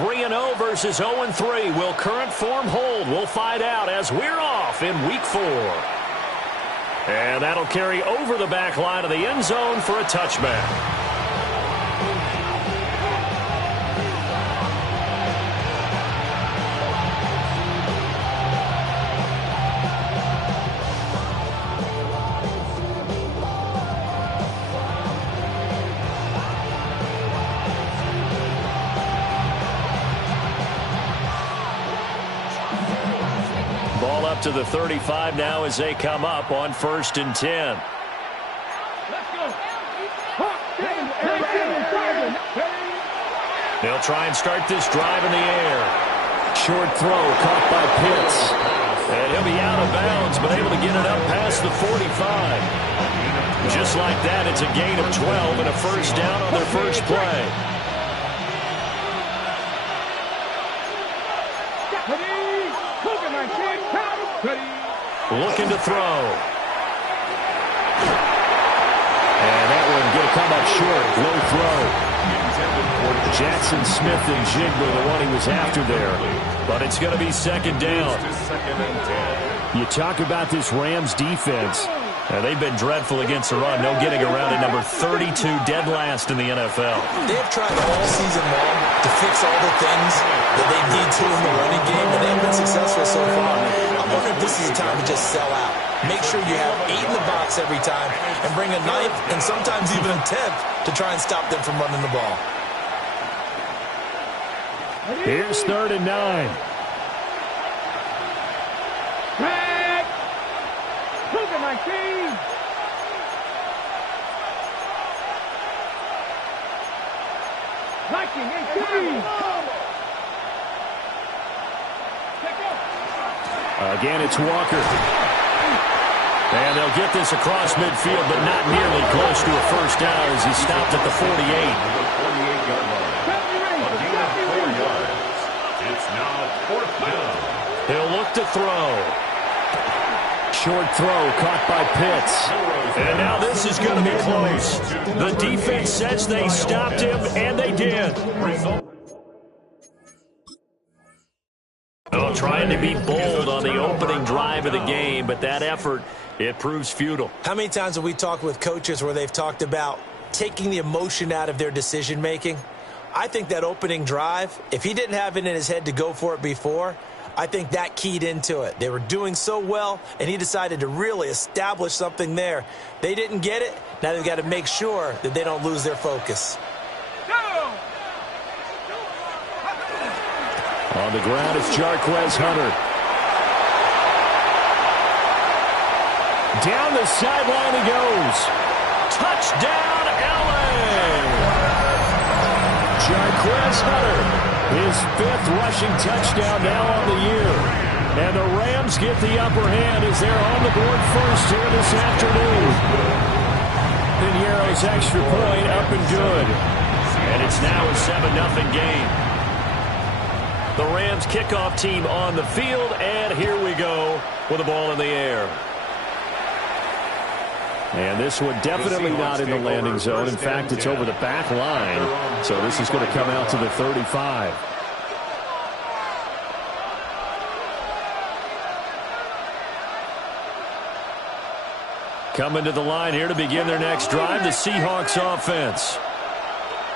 3-0 versus 0-3. Will current form hold? We'll find out as we're off in Week 4. And that'll carry over the back line of the end zone for a touchback. Ball up to the 35 now as they come up on 1st and 10. They'll try and start this drive in the air. Short throw caught by Pitts. And he'll be out of bounds, but able to get it up past the 45. Just like that, it's a gain of 12 and a first down on their first play. Looking to throw. And that one going to come up short. Low throw. Jackson Smith and Jigba, the one he was after there. But it's going to be second down. You talk about this Rams defense. They've been dreadful against the run. No getting around it. Number 32, dead last in the NFL. They've tried all season long to fix all the things that they need to in the running game, and they've been successful so far. I wonder if this is a time to just sell out. Make sure you have 8 in the box every time and bring a 9th and sometimes even a 10th to try and stop them from running the ball. Here's 3rd and 9. Back. Look at my team. Liking 18. Again, it's Walker. And they'll get this across midfield, but not nearly close to a first down as he stopped at the 48. It's now 4th down. He'll look to throw. Short throw caught by Pitts. And now this is going to be close. The defense says they stopped him, and they did. Oh, trying to be bold on the opening drive of the game, but that effort, it proves futile. How many times have we talked with coaches where they've talked about taking the emotion out of their decision-making? I think that opening drive, if he didn't have it in his head to go for it before, I think that keyed into it. They were doing so well, and he decided to really establish something there. They didn't get it. Now they've got to make sure that they don't lose their focus. On the ground, it's Jarquez Hunter. Down the sideline he goes. Touchdown, LA! Jarquez Hunter, his 5th rushing touchdown now on the year. And the Rams get the upper hand as they're on the board first here this afternoon. Piñeiro's extra point up and good. And it's now a 7-0 game. The Rams kickoff team on the field, and here we go with the ball in the air. And this one definitely not in the landing zone. In fact, it's over the back line. So this is going to come out to the 35. Coming to the line here to begin their next drive, the Seahawks offense.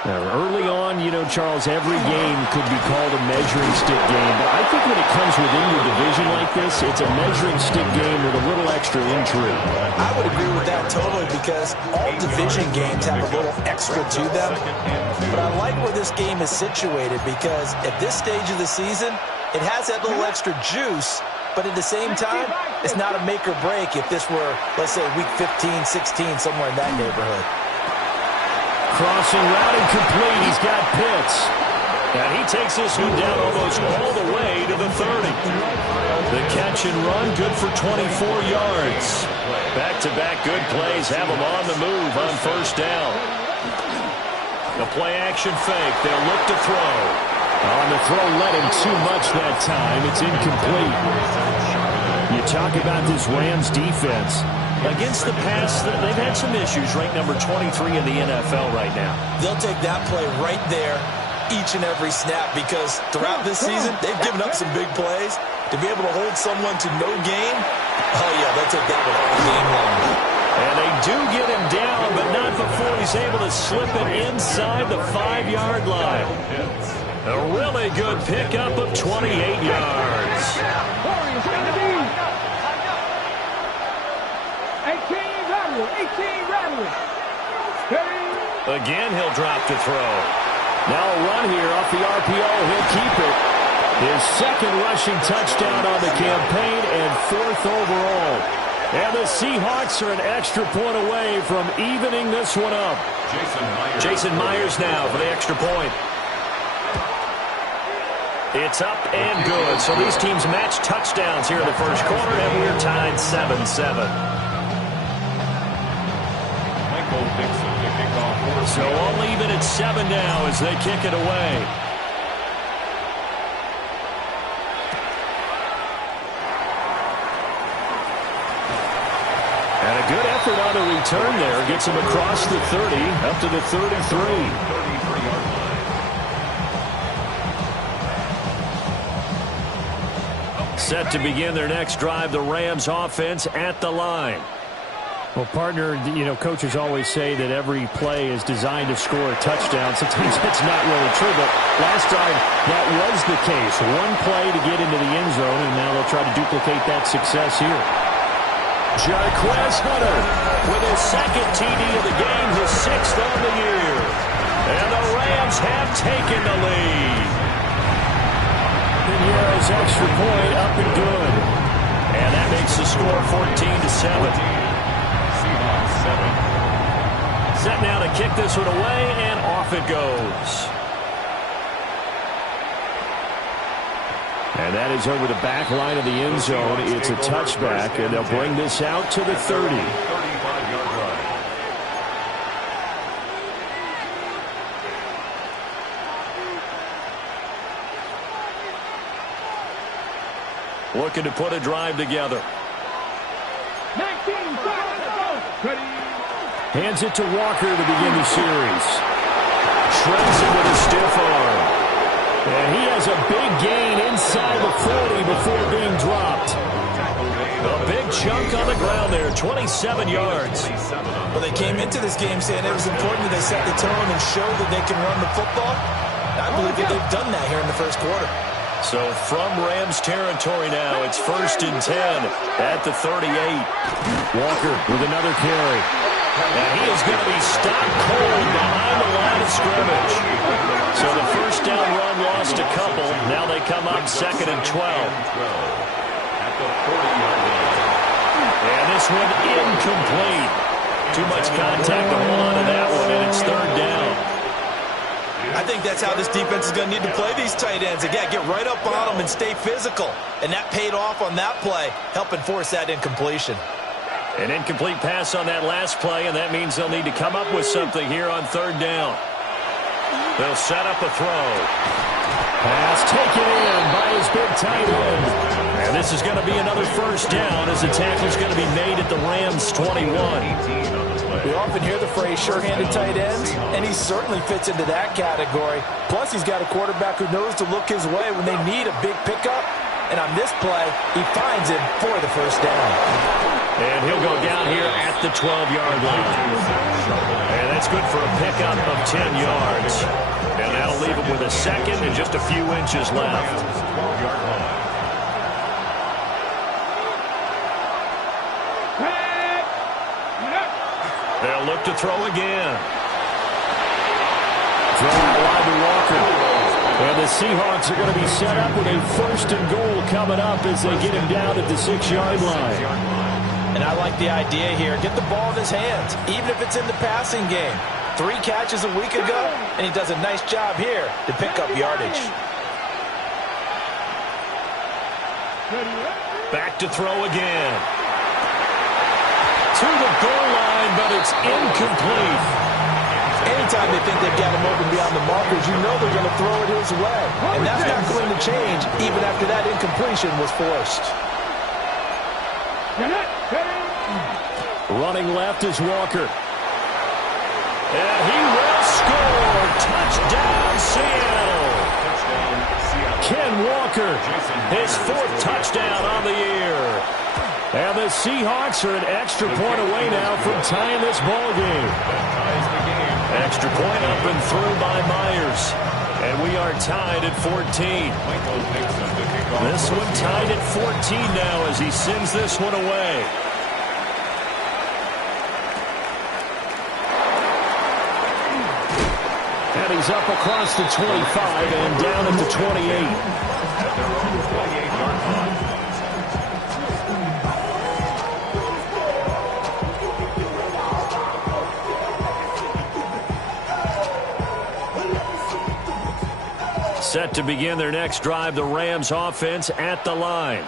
Now, early on, you know, Charles, every game could be called a measuring stick game. But I think when it comes within your division like this, it's a measuring stick game with a little extra intrigue. I would agree with that totally because all division games have a little extra to them. But I like where this game is situated because at this stage of the season, it has that little extra juice. But at the same time, it's not a make or break if this were, let's say, week 15, 16, somewhere in that neighborhood. Crossing route incomplete. He's got Pitts. And he takes this one down almost all the way to the 30. The catch and run, good for 24 yards. Back-to-back good plays have him on the move on first down. The play-action fake. They'll look to throw. On the throw, led him too much that time. It's incomplete. You talk about this Rams defense. Against the pass, they've had some issues. Ranked number 23 in the NFL right now. They'll take that play right there each and every snap because throughout this season, they've given up some big plays. To be able to hold someone to no gain, oh, yeah, they'll take that one all game long. And they do get him down, but not before he's able to slip it inside the 5-yard line. A really good pickup of 28 yards. 18 rattle. Again, he'll drop to throw. Now a run here off the RPO. He'll keep it. His second rushing touchdown on the campaign and 4th overall. And the Seahawks are an extra point away from evening this one up. Jason Myers now for the extra point. It's up and good. So these teams match touchdowns here in the first quarter, and we're tied 7-7. So all even at 7 now as they kick it away. And a good effort on the return there. Gets him across the 30, up to the 33. Set to begin their next drive, the Rams offense at the line. Well, partner, coaches always say that every play is designed to score a touchdown. Sometimes that's not really true, but last time that was the case. One play to get into the end zone, and now they'll try to duplicate that success here. Jarquez Hunter with his second TD of the game, his 6th on the year. And the Rams have taken the lead. Pinheiro's extra point up and good. And that makes the score 14-7. Set now to kick this one away, and off it goes. And that is over the back line of the end zone. It's a touchback, and they'll bring this out to the 30. Looking to put a drive together. 19 seconds. Ready. Hands it to Walker to begin the series. Shreds it with a stiff arm. And he has a big gain inside the 40 before being dropped. A big chunk on the ground there, 27 yards. Well, they came into this game saying it was important that they set the tone and show that they can run the football. I believe that they've done that here in the first quarter. So from Rams territory now, it's 1st and 10 at the 38. Walker with another carry. And he is going to be stopped cold behind the line of scrimmage. So the first down run lost a couple. Now they come up 2nd and 12. And this one incomplete. Too much contact to hold on to that one, and it's 3rd down. I think that's how this defense is going to need to play these tight ends. Again, get right up on them and stay physical. And that paid off on that play, helping force that incompletion. An incomplete pass on that last play, and that means they'll need to come up with something here on 3rd down. They'll set up a throw. Pass taken in by his big tight end. And this is going to be another first down as the tackle's going to be made at the Rams' 21. We often hear the phrase sure-handed tight ends, and he certainly fits into that category. Plus, he's got a quarterback who knows to look his way when they need a big pickup. And on this play, he finds him for the first down. And he'll go down here at the 12-yard line. And that's good for a pickup of 10 yards. And that'll leave him with a second and just a few inches left. They'll look to throw again. Throw out wide to Walker. And the Seahawks are going to be set up with a 1st and goal coming up as they get him down at the 6-yard line. And I like the idea here. Get the ball in his hands, even if it's in the passing game. 3 catches a week ago, and he does a nice job here to pick up yardage. Back to throw again. To the goal line, but it's incomplete. Anytime they think they've got him open beyond the markers, you know they're going to throw it his way. And that's not going to change even after that incompletion was forced. Running left is Walker. And he will score. Touchdown, Seattle. Walker, his 4th touchdown on the year. And the Seahawks are an extra point away now from tying this ball game. Extra point up and through by Myers. And we are tied at 14. This one tied at 14 now as he sends this one away. And he's up across the 25 and down at the 28. At their own 28-yard line. Set to begin their next drive, the Rams offense at the line.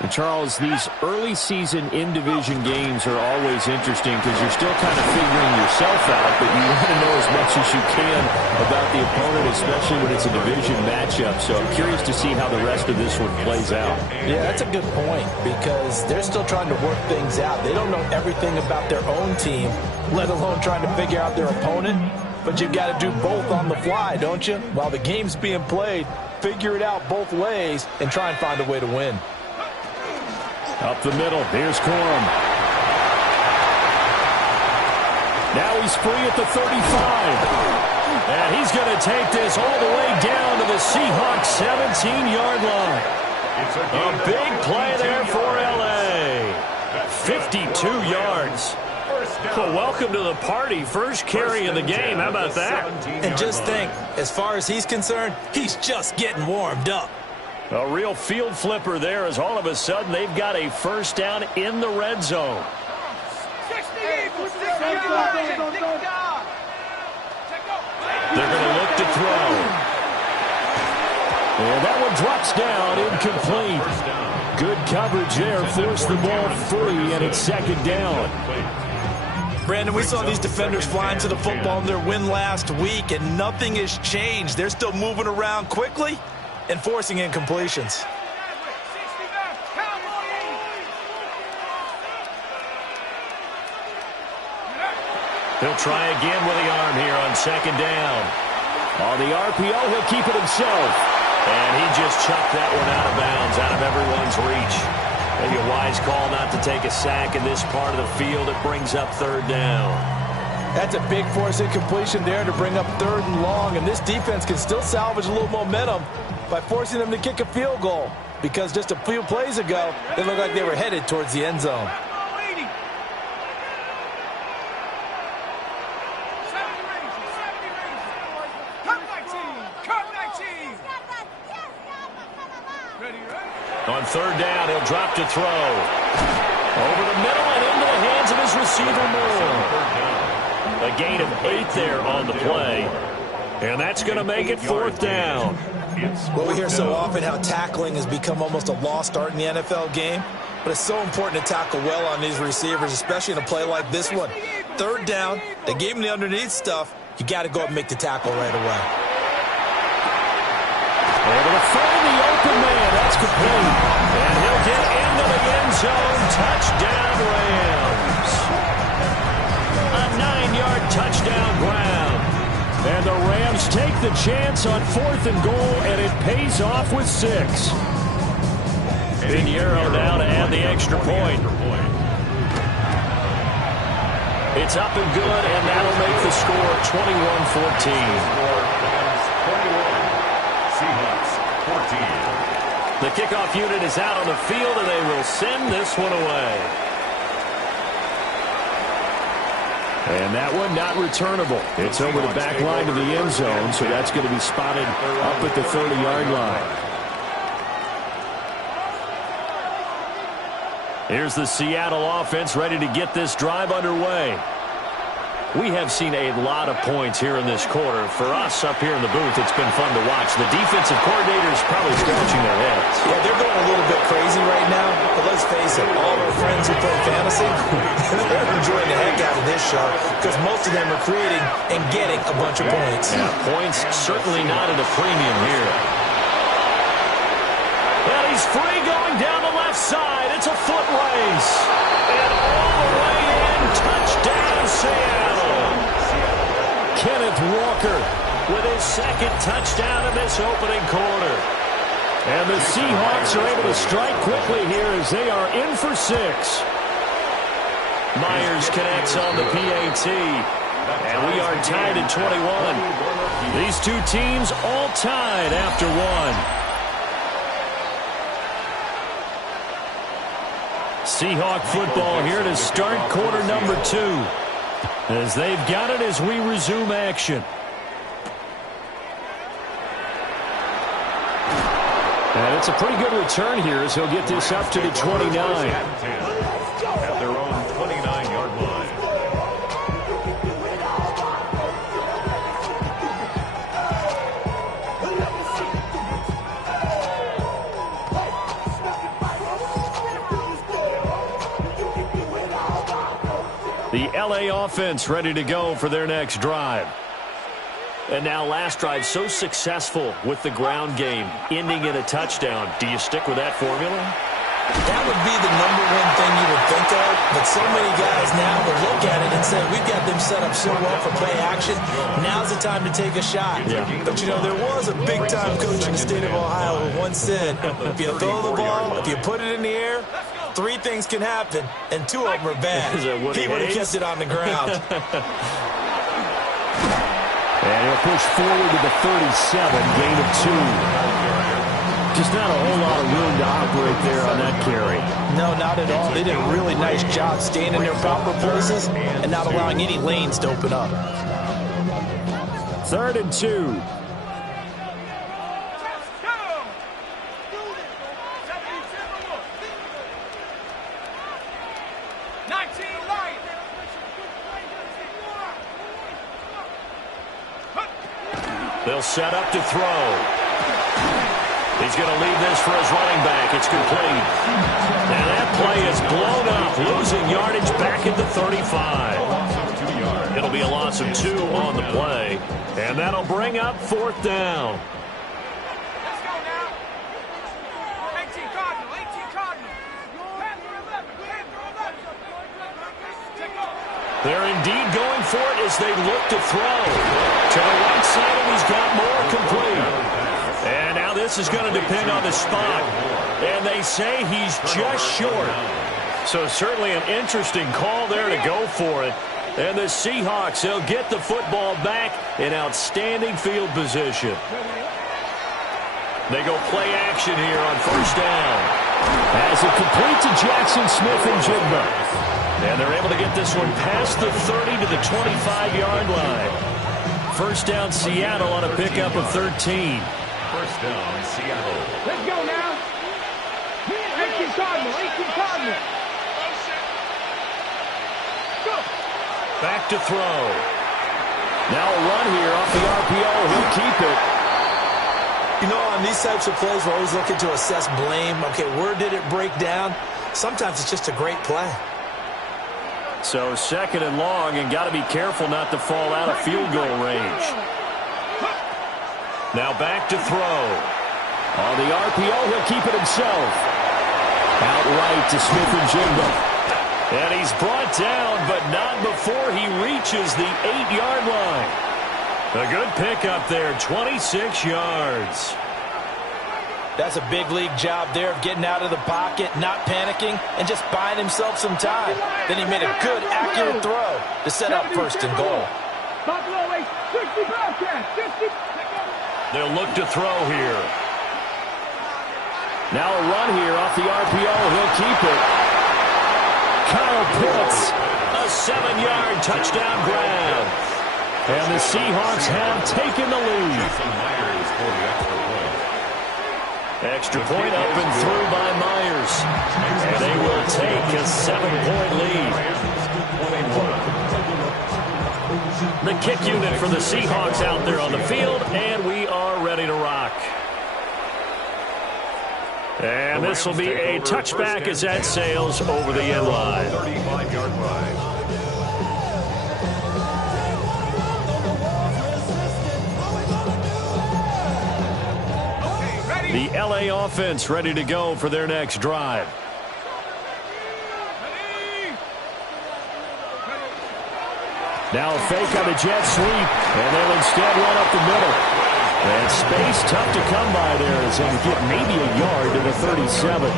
And Charles, these early season in-division games are always interesting because you're still kind of figuring yourself out, but you want to know as much as you can about the opponent, especially when it's a division matchup. So I'm curious to see how the rest of this one plays out. Yeah, that's a good point because they're still trying to work things out. They don't know everything about their own team, let alone trying to figure out their opponent. But you've got to do both on the fly, don't you? While the game's being played, figure it out both ways and try and find a way to win. Up the middle, here's Corum. Now he's free at the 35. And he's going to take this all the way down to the Seahawks 17-yard line. A big play there for L.A. 52 yards. Well, welcome to the party. First carry of the game. How about that? And just think, as far as he's concerned, he's just getting warmed up. A real field flipper there as all of a sudden they've got a first down in the red zone. They're going to look to throw. And that one drops down, incomplete. Good coverage there, forced the ball free, and it's second down. Brandon, we saw these defenders flying to the football in their win last week, and nothing has changed. They're still moving around quickly and forcing incompletions. He'll try again with the arm here on second down. On the RPO, he'll keep it himself. And he just chucked that one out of bounds, out of everyone's reach. Maybe a wise call not to take a sack in this part of the field. It brings up third down. That's a big force incompletion there to bring up third and long, and this defense can still salvage a little momentum by forcing them to kick a field goal, because just a few plays ago, they looked like they were headed towards the end zone. On third down, he'll drop to throw. Over the middle and into the hands of his receiver, Moore. A gain of 8 there on the play. And that's going to make it fourth down. Well, we hear so often how tackling has become almost a lost art in the NFL game, but it's so important to tackle well on these receivers, especially in a play like this one. Third down, they gave him the underneath stuff. You got to go up and make the tackle right away. Able to find the open man. That's complete. And he'll get into the end zone. Touchdown, Rams. A 9-yard touchdown ground. And the Rams take the chance on 4th and goal, and it pays off with 6. Pinheiro now to add the extra point. It's up and good, and that'll make the score 21-14. The kickoff unit is out on the field, and they will send this one away. And that one not returnable. It's over the back line of the end zone, so that's going to be spotted up at the 30-yard line. Here's the Seattle offense ready to get this drive underway. We have seen a lot of points here in this quarter. For us up here in the booth, it's been fun to watch. The defensive coordinators probably scratching their heads. Yeah, they're going a little bit crazy right now. But let's face it, all our friends who play fantasy, they're enjoying the heck out of this show because most of them are creating and getting a bunch of points. Yeah, points certainly not at a premium here. And he's free going down the left side. It's a foot race. And all the way in, touchdown Seattle. Kenneth Walker with his second touchdown in this opening quarter. And the Seahawks are able to strike quickly here as they are in for 6. Myers connects on the PAT. And we are tied at 21. These two teams all tied after 1. Seahawk football here to start quarter number 2. As they've got it as we resume action. And it's a pretty good return here as he'll get this up to the 29. At their own 29-yard line. The LA offense ready to go for their next drive. And now last drive so successful with the ground game, ending in a touchdown. Do you stick with that formula? That would be the number one thing you would think of, but so many guys now will look at it and say, we've got them set up so well for play action. Now's the time to take a shot. Yeah. But, you know, there was a big-time coach in the state of Ohio who once said, if you throw the ball, if you put it in the air, 3 things can happen, and 2 of them are bad. He would have kept it on the ground. And he'll push forward to the 37, gain of 2. Just not a whole lot of room to operate there on that carry. No, not at all. They did a really nice job staying in their proper places and not allowing any lanes to open up. 3rd and 2. They'll set up to throw. He's going to leave this for his running back. It's complete. And that play is blown up, losing yardage back at the 35. It'll be a loss of 2 on the play. And that'll bring up 4th down. Let's go now. 18 Cardinal, 18 Cardinal. Panther 11, Panther 11. They're indeed going for it as they look to throw. To the right side, and he's got more complete. And now this is going to depend on the spot. And they say he's just short. So certainly an interesting call there to go for it. And the Seahawks, they'll get the football back in outstanding field position. They go play action here on 1st down. As it complete to Jackson Smith and Jigba. And they're able to get this one past the 30 to the 25-yard line. 1st down, Seattle on a pickup of 13. 1st down, Seattle. Let's go now. 18 Cardinal, 18 Cardinal. Go. Back to throw. Now a run here off the RPO. He'll keep it. You know, on these types of plays, we're always looking to assess blame. Okay, where did it break down? Sometimes it's just a great play. So 2nd and long, and got to be careful not to fall out of field goal range. Now back to throw. On the RPO, he'll keep it himself. Outright to Smith and Jigba. And he's brought down, but not before he reaches the 8-yard line. A good pickup there, 26 yards. That's a big league job there of getting out of the pocket, not panicking, and just buying himself some time. Then he made a good, accurate throw to set up 1st and goal. They'll look to throw here. Now a run here off the RPO. He'll keep it. Kyle Pitts. A 7-yard touchdown grab. And the Seahawks have taken the lead. Extra point up and through by Myers. And they will take a 7-point lead. The kick unit for the Seahawks out there on the field, and we are ready to rock. And this will be a touchback as that sails over the end line. 35-yard line. The LA offense ready to go for their next drive. Now a fake on the jet sweep, and they'll instead run up the middle. And space tough to come by there as they get maybe a yard to the 37.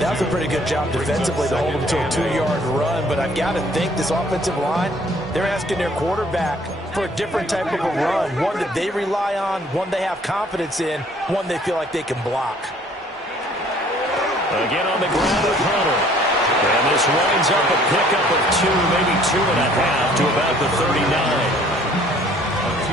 That was a pretty good job defensively to hold them to a 2-yard run, but I've got to think this offensive line, they're asking their quarterback for a different type of a run, one that they rely on, one they have confidence in, one they feel like they can block. Again on the ground with Hunter. And this winds up a pickup of 2, maybe 2.5 to about the 39.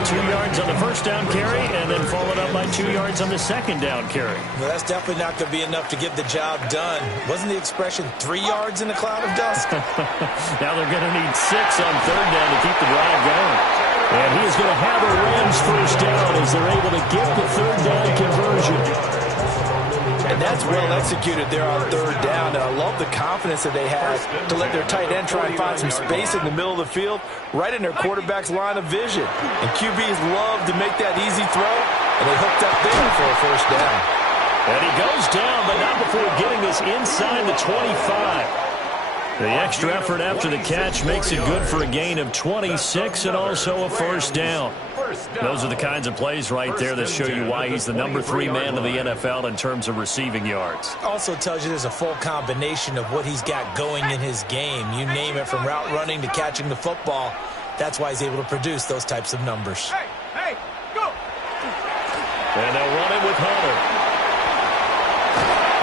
2 yards on the first down carry, and then followed up by 2 yards on the second down carry. Well, that's definitely not going to be enough to get the job done. Wasn't the expression 3 yards in a cloud of dust? Now they're going to need 6 on third down to keep the drive going. And he is going to have a Rams first down as they're able to get the third down conversion. And that's well executed there on third down. And I love the confidence that they have to let their tight end try and find some space in the middle of the field, right in their quarterback's line of vision. And QBs love to make that easy throw, and they hooked up there for a first down. And he goes down, but not before getting this inside the 25. The extra effort after the catch makes it good for a gain of 26 and also a first down. Those are the kinds of plays right there that show you why he's the number 3 man in the NFL in terms of receiving yards. Also tells you there's a full combination of what he's got going in his game. You name it, from route running to catching the football. That's why he's able to produce those types of numbers. Hey, go! And they'll run it with Hunter.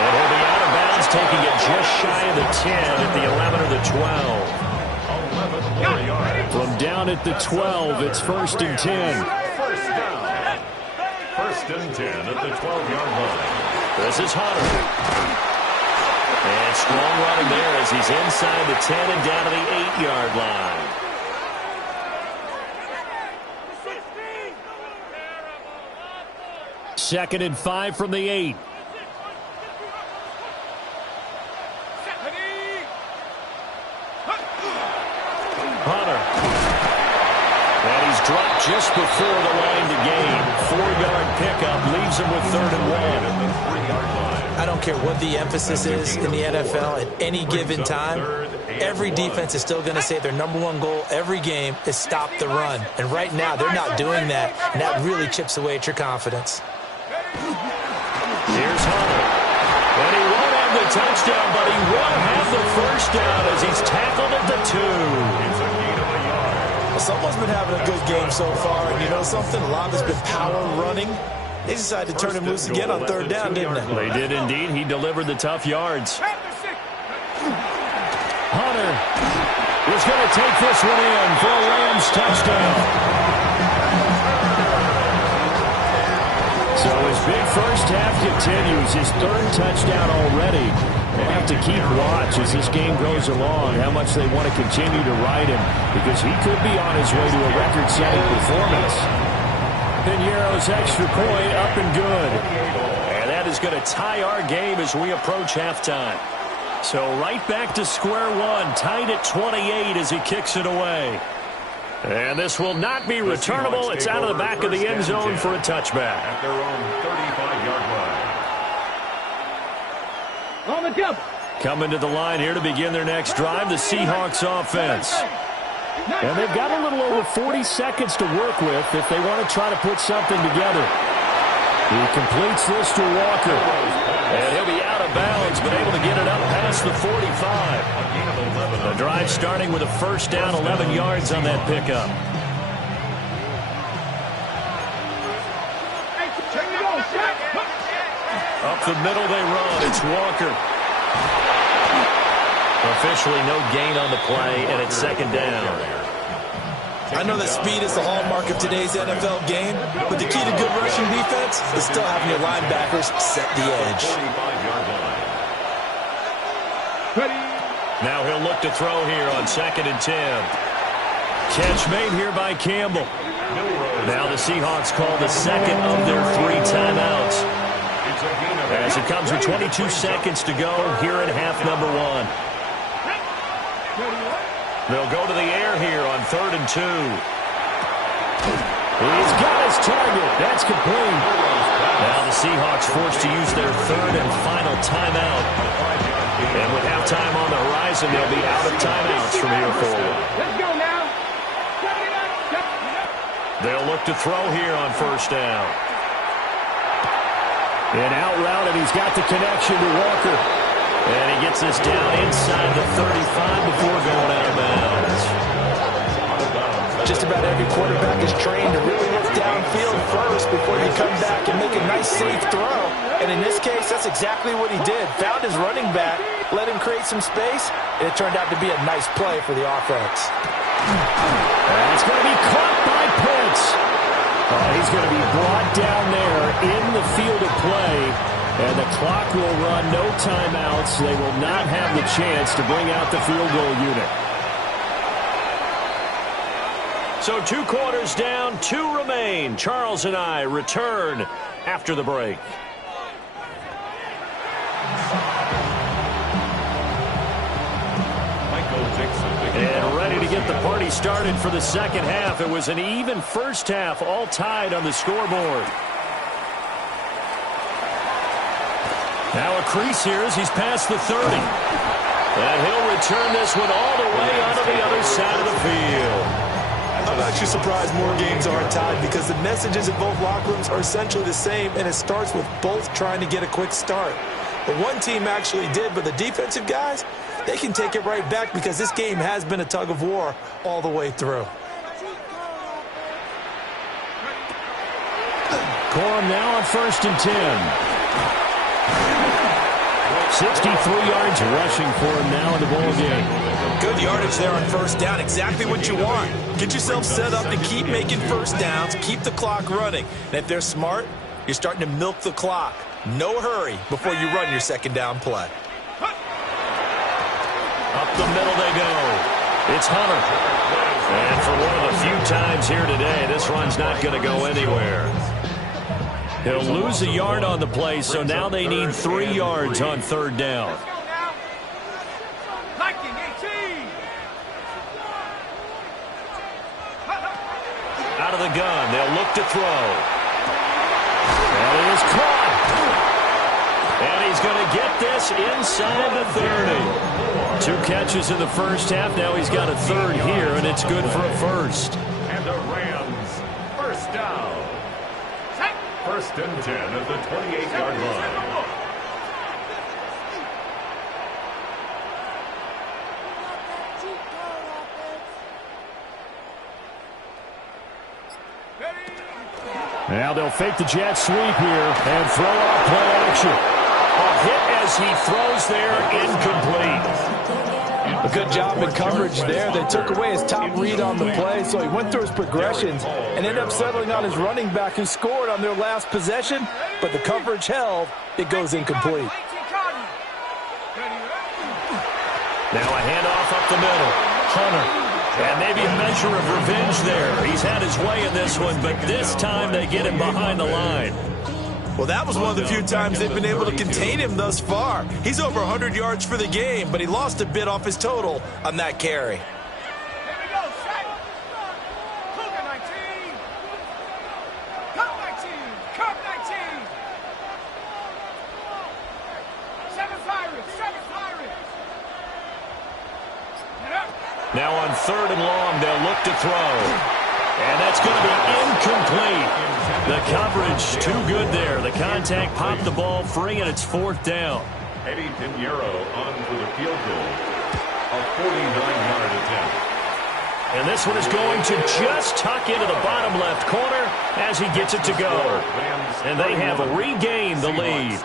And he'll be out of bounds, taking it just shy of the 10 at the 11 or the 12. From down at the 12, it's 1st and 10. First down. 1st and 10 at the 12-yard line. This is Hunter. And strong running there as he's inside the 10 and down to the 8-yard line. Second and 5 from the 8. Hunter. And he's dropped just before the line to gain. 4-yard pickup leaves him with 3rd and 1. I don't care what the emphasis is in the NFL at any given time. Every defense is still going to say their number 1 goal every game is stop the run. And right now, they're not doing that, and that really chips away at your confidence. Here's Hunter. And he won't have the touchdown, but he will have the first down as he's tackled at the 2. Well, someone's been having a good game so far, and you know something? A lot of it's been power running. They decided to turn him loose again on 3rd down, didn't they? They did indeed. He delivered the tough yards. Hunter is going to take this one in for a Rams touchdown. So his big first half continues. His 3rd touchdown already. They'll have to keep watch as this game goes along, how much they want to continue to ride him, because he could be on his way to a record-setting performance. Piñeiro's extra point up and good. And that is going to tie our game as we approach halftime. So right back to square one, tied at 28 as he kicks it away. And this will not be returnable. It's out of the back of the end zone for a touchback. At their own 35-yard line. On the jump. Coming to the line here to begin their next drive, the Seahawks offense. And they've got a little over 40 seconds to work with if they want to try to put something together. He completes this to Walker. And he'll be out of bounds, but able to get it up past the 45. The drive starting with a first down, 11 yards on that pickup. Up the middle they run. It's Walker. Officially no gain on the play, and it's 2nd down. I know that speed is the hallmark of today's NFL game, but the key to good rushing defense is still having your linebackers set the edge. Now he'll look to throw here on 2nd and 10. Catch made here by Campbell. Now the Seahawks call the second of their 3 timeouts. As it comes with 22 seconds to go here in half number 1. They'll go to the air here on 3rd and 2. He's got his target. That's complete. Now the Seahawks forced to use their 3rd and final timeout. And with halftime on the horizon, they'll be out of timeouts from here forward. Let's go now. They'll look to throw here on first down. And out route, and he's got the connection to Walker. And he gets this down inside the 35 before going out of bounds. Just about every quarterback is trained to really look downfield first before you come back and make a nice, safe throw. And in this case, that's exactly what he did. Found his running back, let him create some space, and it turned out to be a nice play for the offense. And it's going to be caught by Pitts. He's going to be brought down there in the field of play, and the clock will run, no timeouts. They will not have the chance to bring out the field goal unit. So 2 quarters down, 2 remain. Charles and I return after the break. And ready to get the party started for the second half. It was an even first half, all tied on the scoreboard. Now a crease here as he's past the 30. And he'll return this one all the way onto the other side of the field. I'm actually surprised more games aren't tied because the messages in both locker rooms are essentially the same, and it starts with both trying to get a quick start. But one team actually did, but the defensive guys, they can take it right back because this game has been a tug of war all the way through. Corum now on 1st and 10. 63 yards rushing for him now in the ball game. Good yardage there on first down. Exactly what you want. Get yourself set up to keep making first downs, keep the clock running. And if they're smart, you're starting to milk the clock. No hurry before you run your second down play. Up the middle they go. It's Hunter. And for one of the few times here today, this run's not going to go anywhere. He'll lose a yard on the play, so now they need 3 yards on third down. Out of the gun, they'll look to throw. And it is caught. And he's going to get this inside the 30. 2 catches in the first half. Now he's got a third here, and it's good for a first. And the Rams, first down. First and 10 at the 28-yard line. Now they'll fake the jet sweep here and throw out play action. A hit as he throws there, incomplete. A good job in coverage there. They took away his top read on the play, so he went through his progressions and ended up settling on his running back who scored on their last possession, but the coverage held. It goes incomplete. Now a handoff up the middle. Hunter. And maybe a measure of revenge there. He's had his way in this one, but this time they get him behind the line. Well, that was one of the few times they've been able to contain him thus far. He's over 100 yards for the game, but he lost a bit off his total on that carry. Now on third and long, they'll look to throw. And that's going to be incomplete. The coverage too good there. The contact popped the ball free, and it's fourth down. Eddie Pinheiro on for the field goal. A 49-yard attempt. And this one is going to just tuck into the bottom left corner as he gets it to go. And they have regained the lead.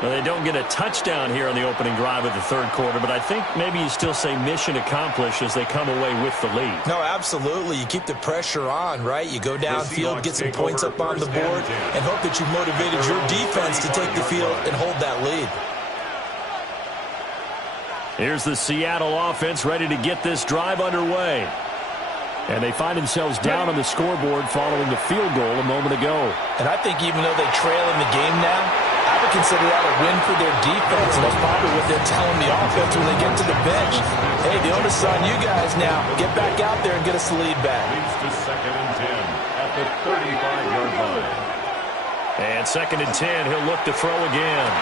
Well, they don't get a touchdown here on the opening drive of the third quarter, but I think maybe you still say mission accomplished as they come away with the lead. No, absolutely. You keep the pressure on, right? You go downfield, get some points up on the board, and hope that you motivated your defense to take the field and hold that lead. Here's the Seattle offense ready to get this drive underway. And they find themselves down on the scoreboard following the field goal a moment ago. And I think even though they trail in the game now, I would consider that a win for their defense. And that's probably what they're telling the offense when they get to the bench. Hey, the onus is on you guys now. Get back out there and get us the lead back. Leads to second and 10 at the 35-yard line. And second and 10, he'll look to throw again.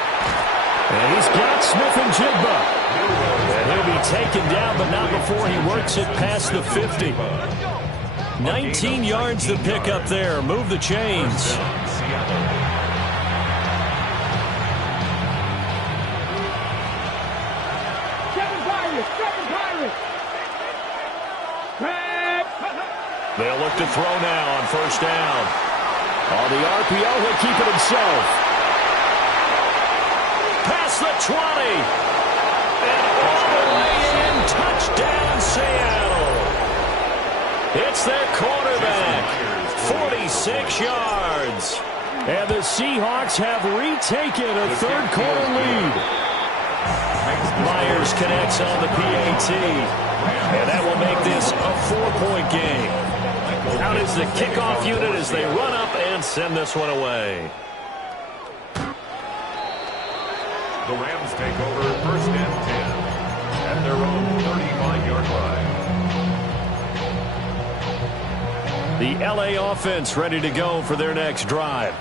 And he's got Smith and Jigba. And he'll be taken down, but not before he works it past the 50. 19 yards to pick up there. Move the chains. They'll look to throw now on first down. On the RPO, he'll keep it himself. Past the 20. And all the way in. Touchdown, Seattle. It's their quarterback. 46 yards. And the Seahawks have retaken a third-quarter lead. Myers connects on the PAT. And that will make this a 4-point game. Out is the kickoff unit as they run up and send this one away. The Rams take over first and 10 at their own 35-yard line. The LA offense ready to go for their next drive.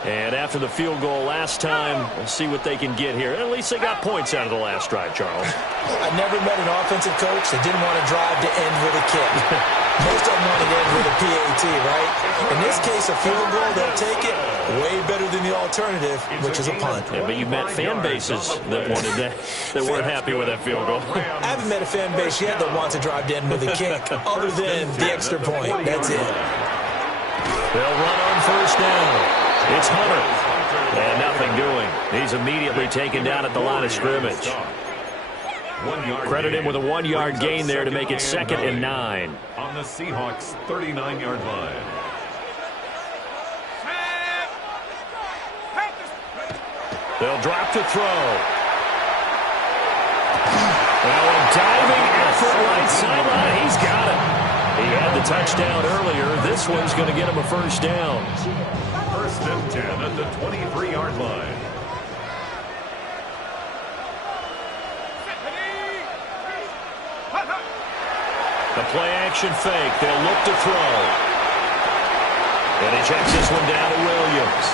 And after the field goal last time, we'll see what they can get here. At least they got points out of the last drive, Charles. I never met an offensive coach that didn't want to drive to end with a kick. Most of them want to end with a PAT, right? In this case, a field goal, they'll take it way better than the alternative, which is a punt. Yeah, but you met fan bases that wanted that weren't happy with that field goal. I haven't met a fan base yet that wants to drive to end with a kick, other than the extra point. That's it. They'll run on first down. It's Hunter. And nothing doing. He's immediately taken down at the line of scrimmage. Credit him with a 1-yard gain there to make it 2nd and 9. On the Seahawks' 39-yard line. They'll drop to throw. Well, a diving effort right sideline. He's got it. He had the touchdown earlier. This one's going to get him a first down. First and 10 at the 23-yard line. The play-action fake. They'll look to throw. And he checks this one down to Williams.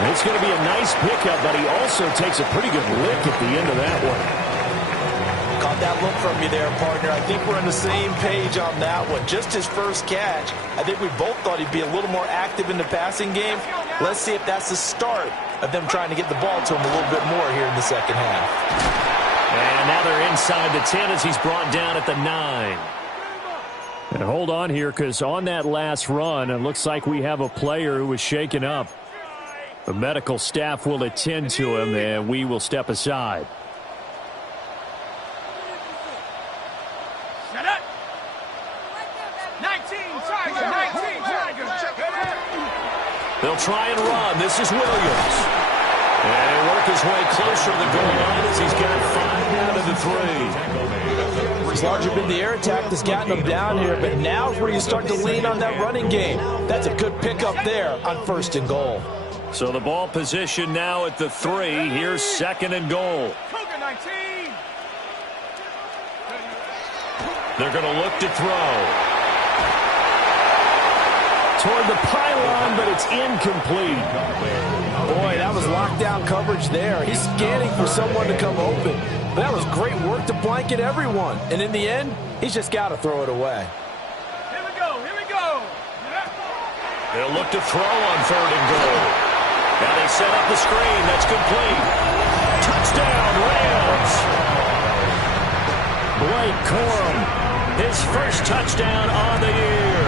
And it's going to be a nice pickup, but he also takes a pretty good lick at the end of that one. Caught that look from you there, partner. I think we're on the same page on that one. Just his first catch, I think we both thought he'd be a little more active in the passing game. Let's see if that's the start of them trying to get the ball to him a little bit more here in the second half. And now they're inside the 10 as he's brought down at the 9. And hold on here, because on that last run, it looks like we have a player who was shaken up. The medical staff will attend to him, and we will step aside. Shut up. 19, Tiger, 19, Tiger. They'll try and run. This is Williams. And he'll work his way closer to the goal line as he's got 5 down to the 3. It's largely been the air attack that's gotten them down here, but now is where you start to lean on that running game. That's a good pickup there on first and goal. So the ball position now at the 3. Here's 2nd and goal. Cougar 19. They're going to look to throw. Toward the pylon, but it's incomplete. Boy, that was lockdown coverage there. He's scanning for someone to come open. That was great work to blanket everyone. And in the end, he's just got to throw it away. Here we go, here we go. They'll look to throw on 3rd and goal. Now they set up the screen. That's complete. Touchdown, Rams. Blake Corum, his first touchdown on the year.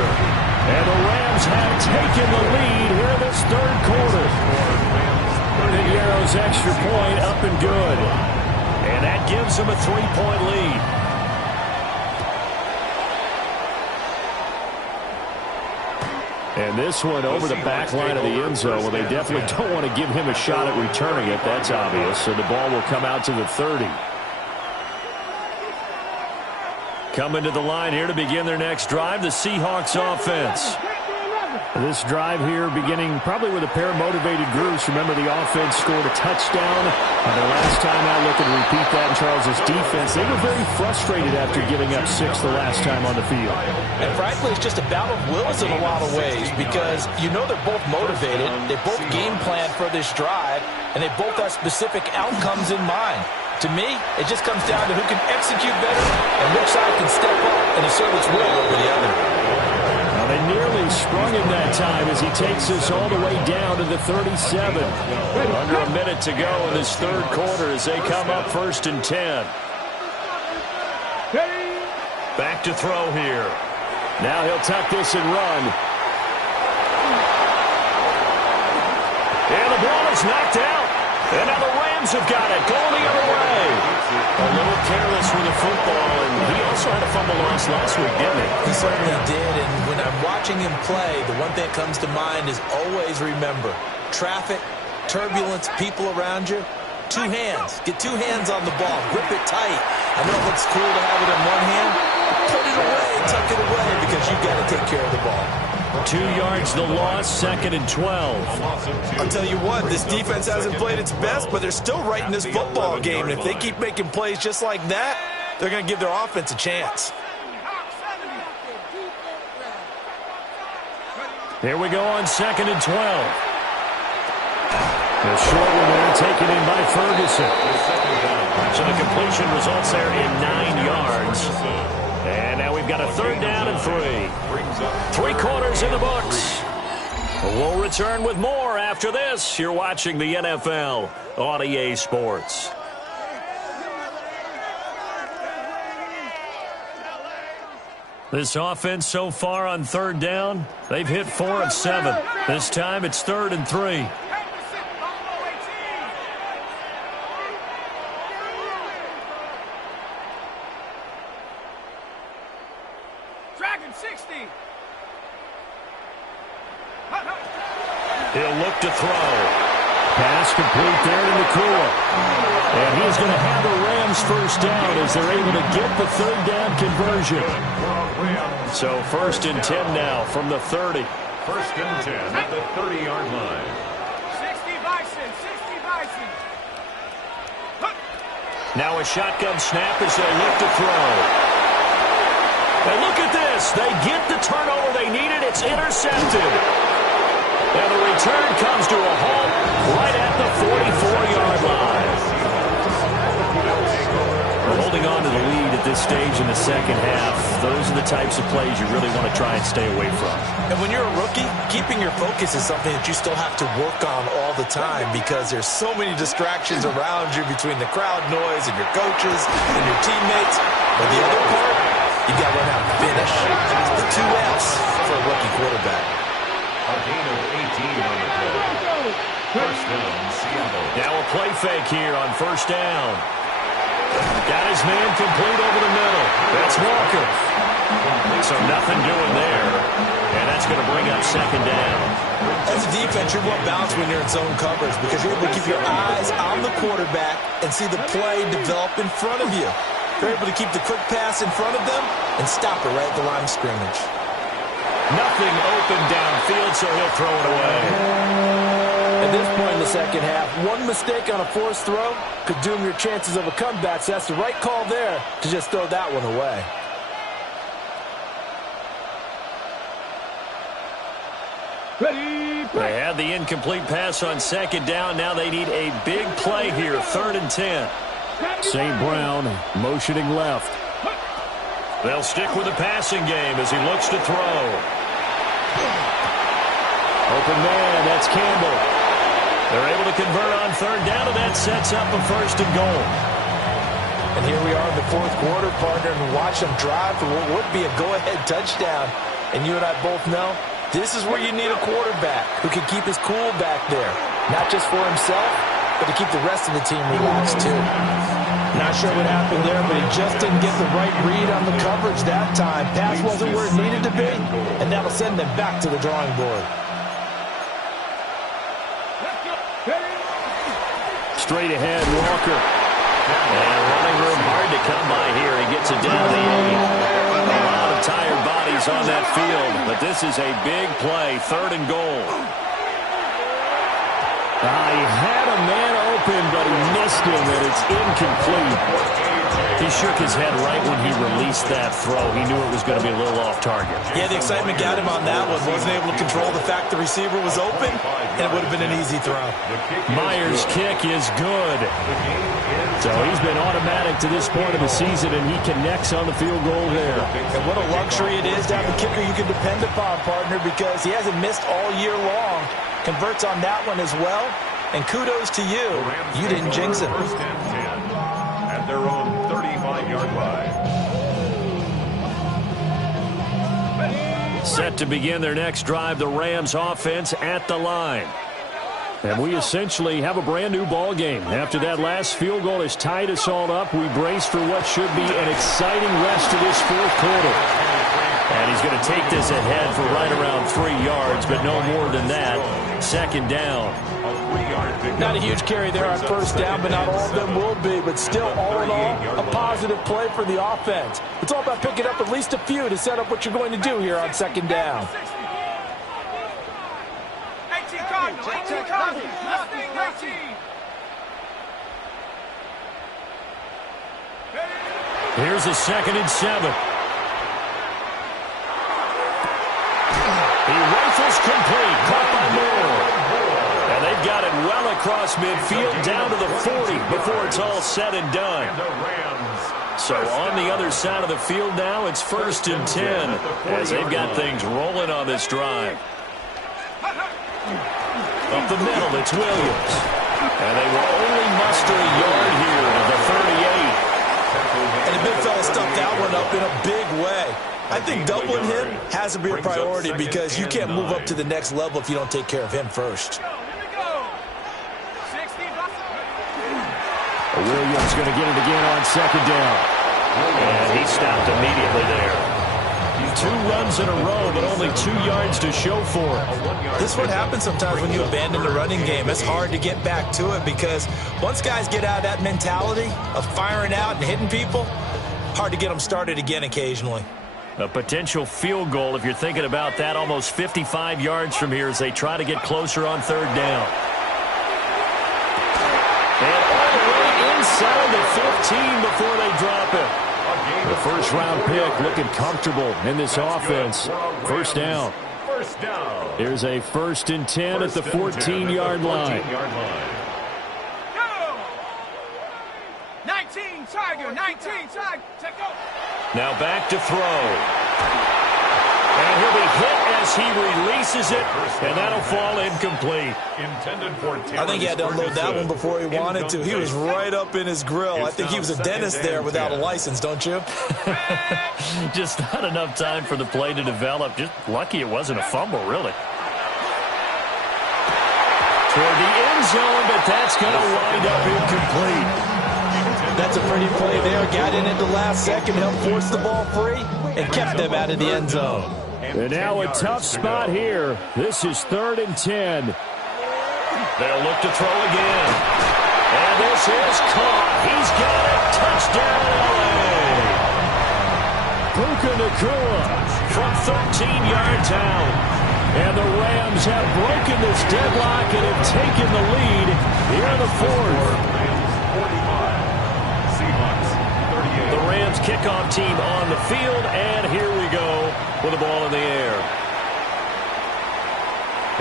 And the Rams have taken the lead here in this 3rd quarter. Piniero's extra point up and good. And that gives them a 3-point lead. And this one over the back line of the end zone. Well, they definitely don't want to give him a shot at returning it. That's obvious. So the ball will come out to the 30. Coming to the line here to begin their next drive, the Seahawks offense. This drive here beginning probably with a pair of motivated groups. Remember, the offense scored a touchdown. The last time out, looking to repeat that in Charles's defense. They were very frustrated after giving up 6 the last time on the field. And frankly, it's just a battle of wills in a lot of ways because you know they're both motivated. They both game plan for this drive, and they both have specific outcomes in mind. To me, it just comes down to who can execute better and which side can step up and assert its will over the other. sprung him that time as he takes this all the way down to the 37. Under a minute to go in this third quarter as they come up 1st and 10. Back to throw here. Now he'll tuck this and run. And the ball is knocked out. And now the Rams have got it. Going the other way. A little careless with the football, and he also had a fumble loss last week, didn't he? He certainly did, and when I'm watching him play, the one thing that comes to mind is always remember, traffic, turbulence, people around you, two hands. Get two hands on the ball. Grip it tight. I know it looks cool to have it in one hand. Put it away, tuck it away, because you've got to take care of the ball. 2 yards the loss, 2nd and 12. I'll tell you what, this defense hasn't played its best, but they're still right in this football game. And if they keep making plays just like that, they're going to give their offense a chance. Here we go on 2nd and 12. The short one there taken in by Ferguson. So the completion results there in 9 yards. And now we've got a 3rd down and 3. 3 quarters in the books. We'll return with more after this. You're watching the NFL on EA Sports. This offense so far on 3rd down, they've hit 4 of 7. This time it's 3rd and 3. He'll look to throw. Pass complete there to Nakua. And he's going to have the Rams 1st down as they're able to get the 3rd down conversion. So 1st and 10 now from the 30. 1st and 10 at the 30-yard line. 60 Bison, 60 Bison. Now a shotgun snap as they look to throw. And look at this. They get the turnover they needed. It's intercepted. And the return comes to a halt right at the 44-yard line. We're holding on to the lead at this stage in the second half. Those are the types of plays you really want to try and stay away from. And when you're a rookie, keeping your focus is something that you still have to work on all the time because there's so many distractions around you between the crowd noise and your coaches and your teammates. But the other part, you got to learn how to finish. It's the 2 F's for a rookie quarterback. A gain of 18 on the play. 1st down, Seattle. Now a play fake here on 1st down. Got his man complete over the middle. That's Walker. So nothing doing there. And that's going to bring up 2nd down. As a defense, you're more balanced when you're in zone coverage because you're able to keep your eyes on the quarterback and see the play develop in front of you. You're able to keep the quick pass in front of them and stop it right at the line of scrimmage. Nothing open downfield, so he'll throw it away. At this point in the second half, one mistake on a forced throw could doom your chances of a comeback, so that's the right call there to just throw that one away. They had the incomplete pass on 2nd down. Now they need a big play here, 3rd and 10. St. Brown motioning left. They'll stick with the passing game as he looks to throw. Open man, that's Campbell. They're able to convert on 3rd down, and that sets up a 1st and goal. And here we are in the 4th quarter, partner, and watch them drive for what would be a go-ahead touchdown. And you and I both know this is where you need a quarterback who can keep his cool back there. Not just for himself, but to keep the rest of the team relaxed, too. Not sure what happened there, but he just didn't get the right read on the coverage that time. Pass wasn't where it needed to be, and that'll send them back to the drawing board. Straight ahead, Walker. And running room hard to come by here. He gets it down the 8. A lot of tired bodies on that field, but this is a big play, 3rd and goal. He had a man open, but he missed him, and it's incomplete. He shook his head right when he released that throw. He knew it was going to be a little off target. Yeah, the excitement got him on that one. Wasn't able to control the fact the receiver was open, and it would have been an easy throw. Myers' kick is good. So he's been automatic to this point of the season, and he connects on the field goal there. And what a luxury it is to have a kicker you can depend upon, partner, because he hasn't missed all year long. Converts on that one as well. And kudos to you. You didn't jinx it. First and 10 at their own 35-yard line. Set to begin their next drive, the Rams offense at the line. And we essentially have a brand-new ball game. After that last field goal has tied us all up, we brace for what should be an exciting rest of this fourth quarter. And he's going to take this ahead for right around 3 yards, but no more than that. Second down. Not a huge carry there on first down, but not all of them will be. But still, all in all, a positive play for the offense. It's all about picking up at least a few to set up what you're going to do here on second down. Here's a 2nd and 7. He rifles complete, caught by Moore. And they've got it well across midfield, down to the 40 before it's all said and done. So on the other side of the field now, it's 1st and 10 as they've got things rolling on this drive. Up the middle, it's Williams. And they will only muster a yard here to the 38. And the big fella stuffed that one up in a big way. I think doubling him has to be a priority because you can't move up to the next level if you don't take care of him first. Williams going to get it again on second down. And he stopped immediately there. 2 runs in a row, but only 2 yards to show for it. This is what happens sometimes when you abandon the running game. It's hard to get back to it because once guys get out of that mentality of firing out and hitting people, hard to get them started again occasionally. A potential field goal, if you're thinking about that, almost 55 yards from here as they try to get closer on third down. And all the way inside the 15 before they drop it. The first-round pick looking comfortable in this offense. First down. Here's a 1st and 10 at the 14-yard line. 19, Tiger, 19, Tiger, take go. Now back to throw. And he'll be hit as he releases it, and that'll fall incomplete. I think he had to unload that one before he wanted to. He was right up in his grill. I think he was a dentist there without a license, don't you? Just not enough time for the play to develop. Just lucky it wasn't a fumble, really. Toward the end zone, but that's going to wind up incomplete. That's a pretty play there. Got in at the last second, helped force the ball free, and kept them out of the end zone. And now a tough spot here. This is 3rd and 10. They'll look to throw again. And this is caught. He's got it. Touchdown, LA. Puka Nacua from 13 yards out. And the Rams have broken this deadlock and have taken the lead here in the 4th. The Rams kickoff team on the field, and here we go with the ball in the air.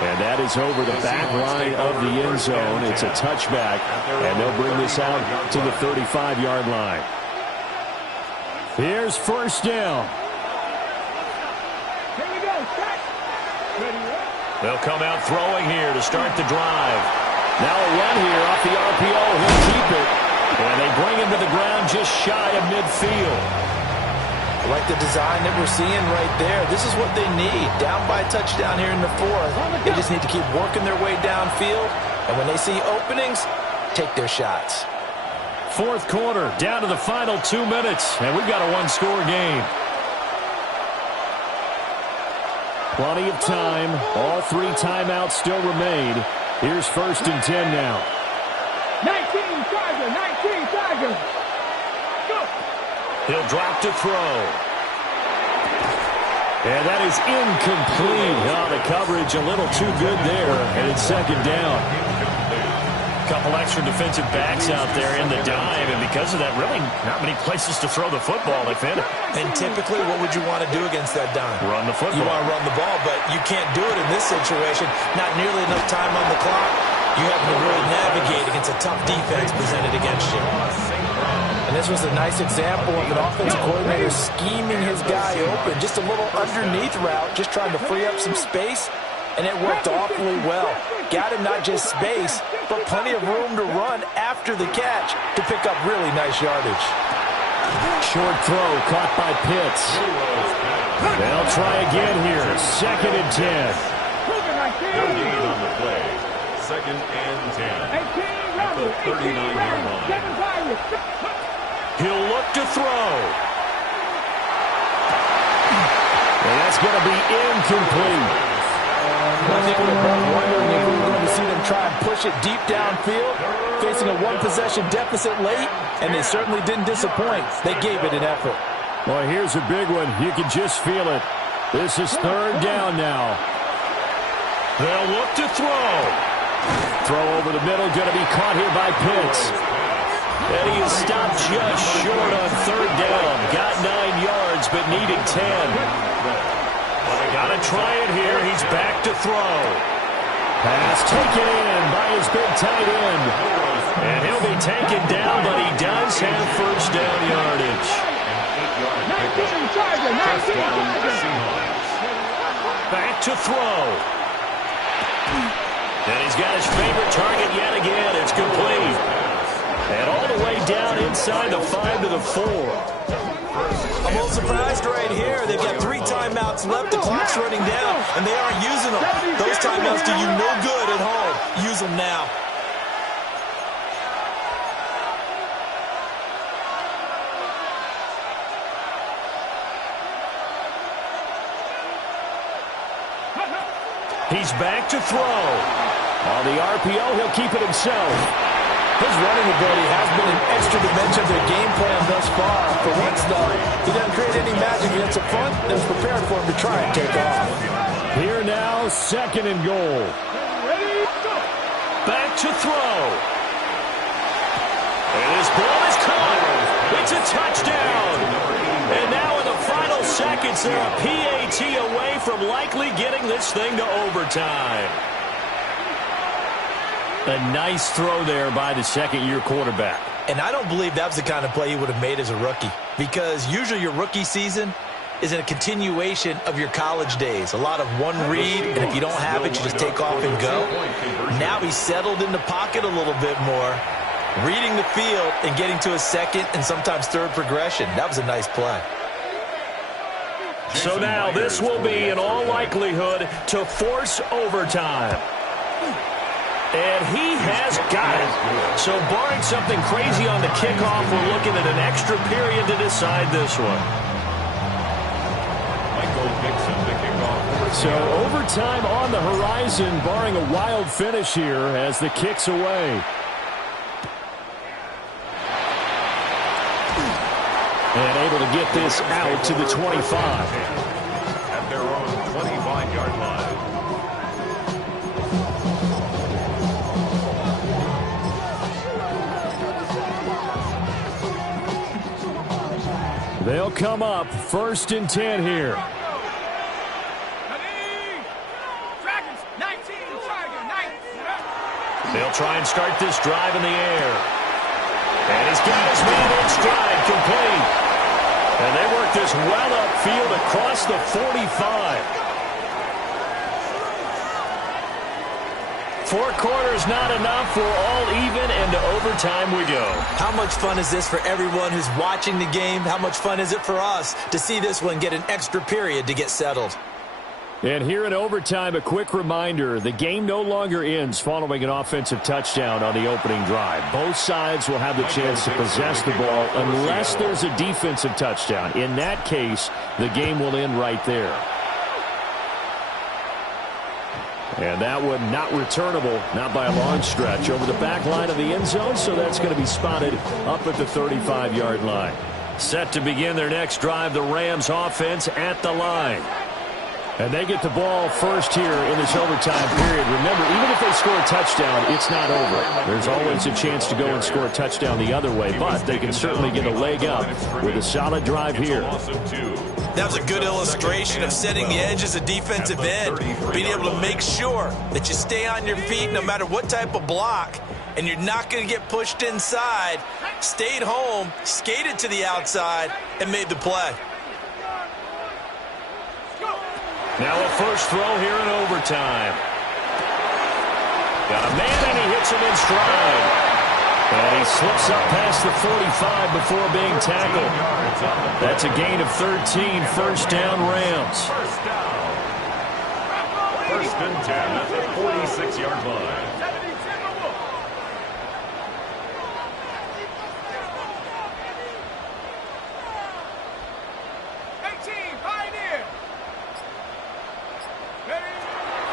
And that is over the back line of the end zone. It's a touchback, and they'll bring this out to the 35-yard line. Here's first down. Here we go, set. They'll come out throwing here to start the drive. Now a run here off the RPO. He'll keep it. And they bring him to the ground just shy of midfield. I like the design that we're seeing right there. This is what they need. Down by a touchdown here in the 4th. They just need to keep working their way downfield. And when they see openings, take their shots. 4th quarter, down to the final 2 minutes. And we've got a 1-score game. Plenty of time. All 3 timeouts still remain. Here's 1st and 10 now. 19, Tiger. Go. He'll drop to throw. And that is incomplete. Oh, the coverage a little too good there, and it's 2nd down. couple extra defensive backs out there in the dime, and because of that, really not many places to throw the football if any. And typically, what would you want to do against that dime? Run the football. You want to run the ball, but you can't do it in this situation. Not nearly enough time on the clock. You have to really navigate against a tough defense presented against you. And this was a nice example of an offensive coordinator scheming his guy open. Just a little underneath route, just trying to free up some space. And it worked awfully well. Got him not just space, but plenty of room to run after the catch to pick up really nice yardage. Short throw caught by Pitts. They'll try again here. 2nd and 10. No need on the play. 2nd and 10. At the 39-yard line. He'll look to throw. And that's going to be incomplete. I think we're both wondering if we were going to see them try and push it deep downfield, facing a one-possession deficit late, and they certainly didn't disappoint. They gave it an effort. Well, here's a big one. You can just feel it. This is 3rd down now. They'll look to throw. Throw over the middle, going to be caught here by Pitts. And he is stopped just short on 3rd down. Got 9 yards, but needed 10. Got to try it here. He's back to throw. Pass taken in by his big tight end. And he'll be taken down, but he does have 1st down yardage. 19 Charger, 19 Charger. Back to throw. And he's got his favorite target yet again. It's complete. And all the way down inside the 5 to the 4. I'm a little surprised right here. They've got 3 timeouts left. The clock's running down, and they aren't using them. Those timeouts do you no good at home. Use them now. He's back to throw. On the RPO, he'll keep it himself. His running ability has been an extra dimension of their game plan thus far. For once, though, he doesn't create any magic against the front that was prepared for him to try and take off. Here now, 2nd and goal. Back to throw. And his ball is caught. It's a touchdown. And now in the final seconds, they're a PAT away from likely getting this thing to overtime. A nice throw there by the 2nd-year quarterback. And I don't believe that was the kind of play he would have made as a rookie, because usually your rookie season is a continuation of your college days. A lot of one read, and if you don't have it, you just take off and go. Now he's settled in the pocket a little bit more, reading the field and getting to a 2nd and sometimes 3rd progression. That was a nice play. So now this will be, in all likelihood, to force overtime. And he has got it. So barring something crazy on the kickoff, we're looking at an extra period to decide this one. So overtime on the horizon, barring a wild finish here as the kick's away. And able to get this out to the 25. At their own 25-yard line. They'll come up 1st and 10 here. They'll try and start this drive in the air. And he's got his man in stride, complete. And they work this well upfield across the 45. 4 quarters not enough. We're all even, and to overtime we go. How much fun is this for everyone who's watching the game? How much fun is it for us to see this one get an extra period to get settled? And here in overtime, a quick reminder, the game no longer ends following an offensive touchdown on the opening drive. Both sides will have the chance to possess the ball unless there's a defensive touchdown. In that case, the game will end right there. And that one not returnable, not by a long stretch, over the back line of the end zone, so that's going to be spotted up at the 35-yard line. Set to begin their next drive, the Rams offense at the line. And they get the ball first here in this overtime period. Remember, even if they score a touchdown, it's not over. There's always a chance to go and score a touchdown the other way, but they can certainly get a leg up with a solid drive here. That was a good illustration of setting the edge as a defensive end, being able to make sure that you stay on your feet no matter what type of block, and you're not going to get pushed inside. Stayed home, skated to the outside, and made the play. Now a first throw here in overtime. Got a man, and he hits him in stride. And he slips up past the 45 before being tackled. That's a gain of 13, first down Rams. First and 10 at the 46-yard line.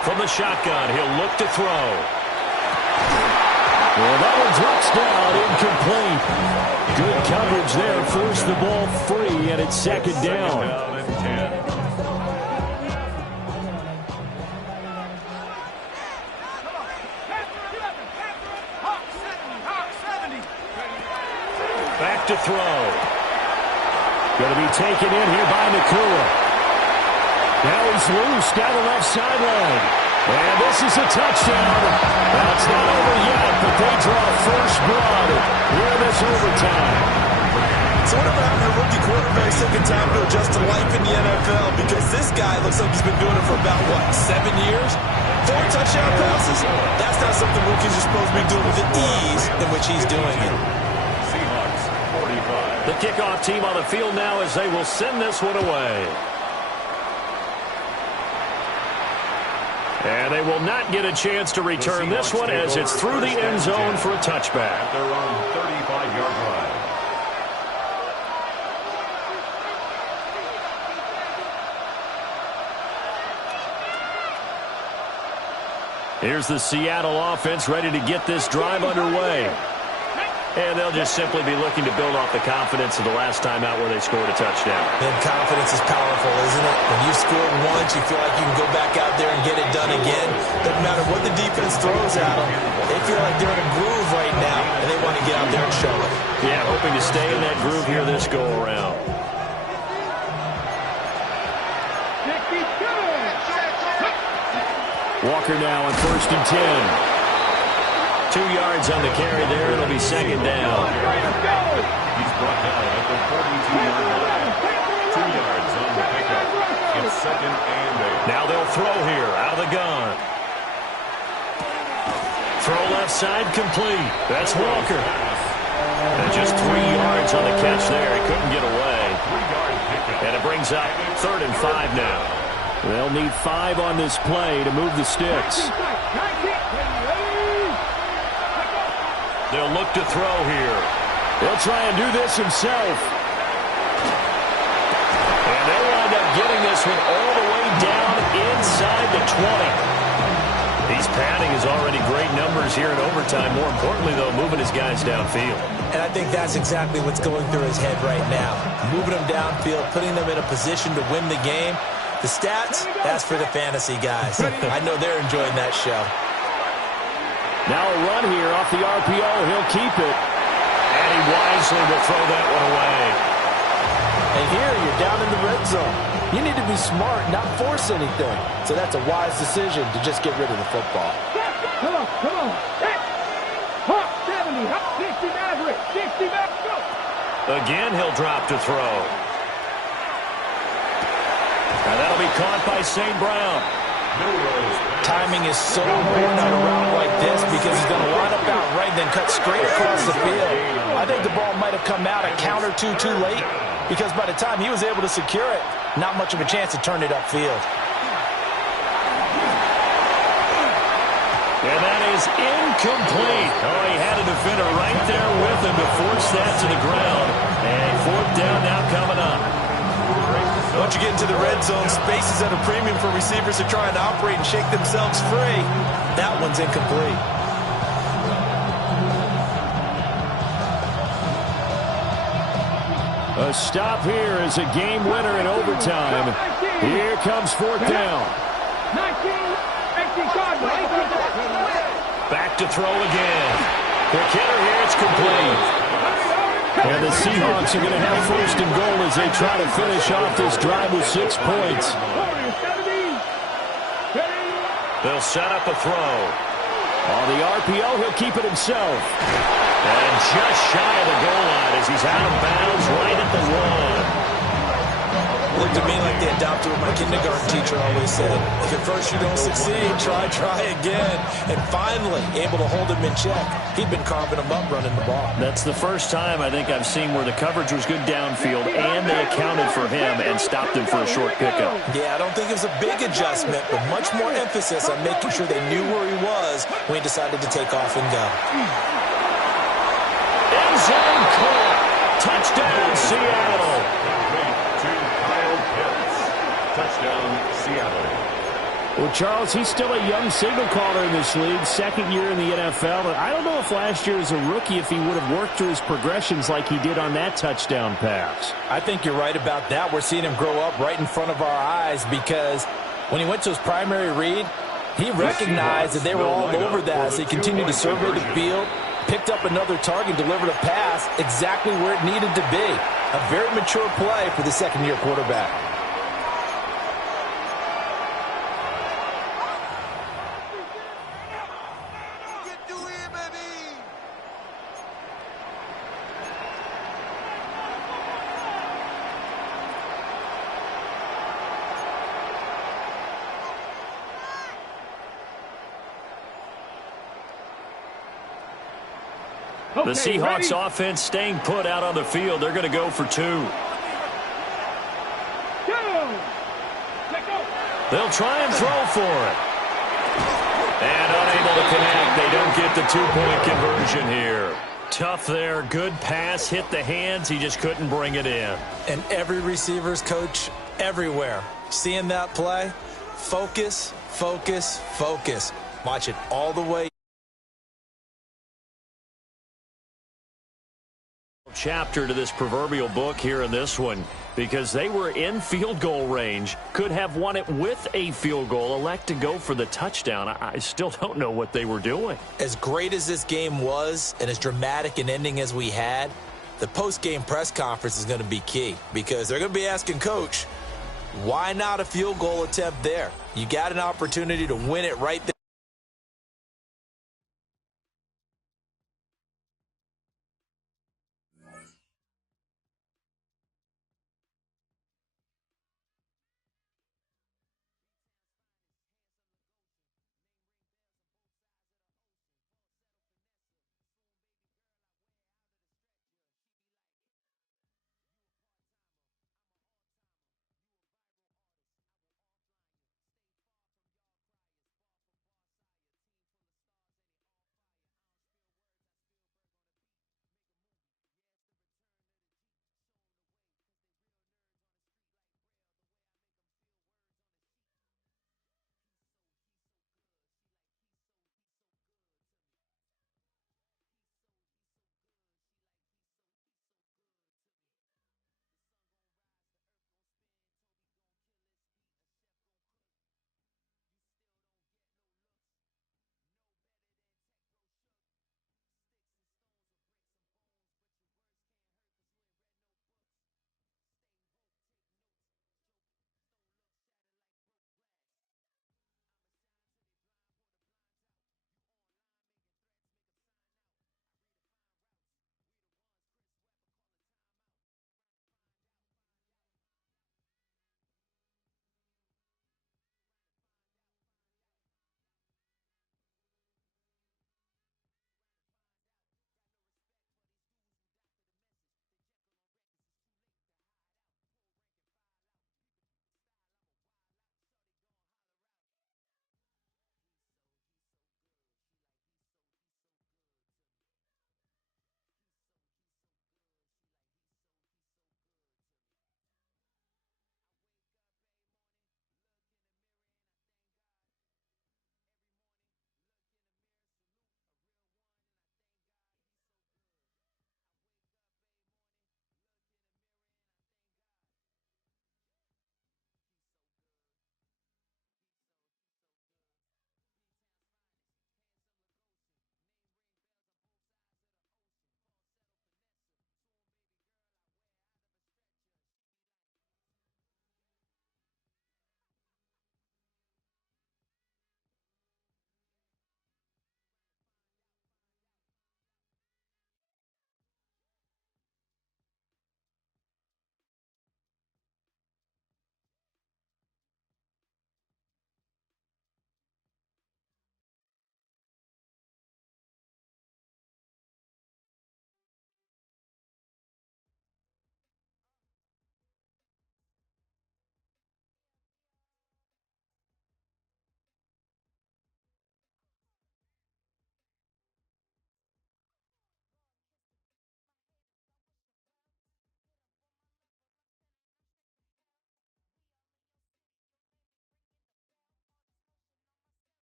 From the shotgun, he'll look to throw. Well, that one drops down, incomplete. Good coverage there, forced the ball free, and it's second down. Back to throw. Going to be taken in here by Nakua. Now he's loose down the left sideline. And this is a touchdown. That's not over yet, but they draw first blood here in this overtime. So whatever happened to rookie quarterbacks taking time to adjust to life in the NFL? Because this guy looks like he's been doing it for about, 7 years? 4 touchdown passes? That's not something rookies are supposed to be doing with the ease in which he's doing it. Seahawks, 45. The kickoff team on the field now as they will send this one away. And they will not get a chance to return this one as it's through the end zone for a touchback. At their own 35-yard line. Here's the Seattle offense ready to get this drive underway. And they'll just simply be looking to build off the confidence of the last time out where they scored a touchdown. And confidence is powerful, isn't it? When you've scored once, you feel like you can go back out there and get it done again. Doesn't matter what the defense throws at them. They feel like they're in a groove right now, and they want to get out there and show it. Yeah, hoping to stay in that groove here this go-around. Walker now on first and 10. 2 yards on the carry there. It'll be second down. He's brought down at the 42-yard line. 2 yards on the pickup. It's second and 8. Now they'll throw here out of the gun. Throw left side complete. That's Walker. And just 3 yards on the catch there. He couldn't get away. 3-yard pickup. And it brings up third and 5 now. They'll need 5 on this play to move the sticks. They'll look to throw here. He'll try and do this himself. And they wind up getting this one all the way down inside the 20. He's padding his already great numbers here in overtime. More importantly, though, moving his guys downfield. And I think that's exactly what's going through his head right now. Moving them downfield, putting them in a position to win the game. The stats, that's for the fantasy guys. I know they're enjoying that show. Now a run here off the RPO. He'll keep it. And he wisely will throw that one away. And here you're down in the red zone. You need to be smart, not force anything. So that's a wise decision to just get rid of the football. Come on. Hawk 70, Hawk 60 Maverick, 60 Maverick, go. Again, he'll drop to throw. And that'll be caught by St. Brown. Timing is so important on a route like this because he's going to line up out right, then cut straight across the field. I think the ball might have come out a count or two too late because by the time he was able to secure it, not much of a chance to turn it upfield. And that is incomplete. Oh, he had a defender right there with him to force that to the ground. And fourth down now coming up. Once you get into the red zone, space is at a premium for receivers to try and operate and shake themselves free. That one's incomplete. A stop here is a game winner in overtime. Here comes fourth down. 19, 18 Cardinal, 18. Back to throw again. The kidder here, it's complete. And the Seahawks are going to have first and goal as they try to finish off this drive with 6 points. They'll set up a throw. On the RPO, he'll keep it himself. And just shy of the goal line as he's out of bounds right at the 1. Looked to me like they adopted what my kindergarten teacher always said. If at first you don't succeed, try again. And finally, able to hold him in check. He'd been carving him up running the ball. That's the first time I think I've seen where the coverage was good downfield and they accounted for him and stopped him for a short pickup. Yeah, I don't think it was a big adjustment, but much more emphasis on making sure they knew where he was when he decided to take off and go. End zone caught. Touchdown, Seattle. Touchdown, Seattle. Well, Charles, he's still a young signal caller in this league, second year in the NFL. And I don't know if last year as a rookie, if he would have worked through his progressions like he did on that touchdown pass. I think you're right about that. We're seeing him grow up right in front of our eyes because when he went to his primary read, he recognized that they were all over that. So he continued to survey the field, picked up another target, delivered a pass exactly where it needed to be. A very mature play for the second-year quarterback. The Seahawks offense staying put out on the field. They're going to go for 2. They'll try and throw for it. And unable to connect. They don't get the 2-point conversion here. Tough there. Good pass. Hit the hands. He just couldn't bring it in. And every receiver's coach everywhere. Seeing that play, focus, focus, focus. Watch it all the way. Chapter to this proverbial book here in this one because they were in field goal range, could have won it with a field goal, elect to go for the touchdown. I still don't know what they were doing. As great as this game was and as dramatic an ending as we had, the post-game press conference is going to be key because they're going to be asking Coach, why not a field goal attempt there? You got an opportunity to win it right there.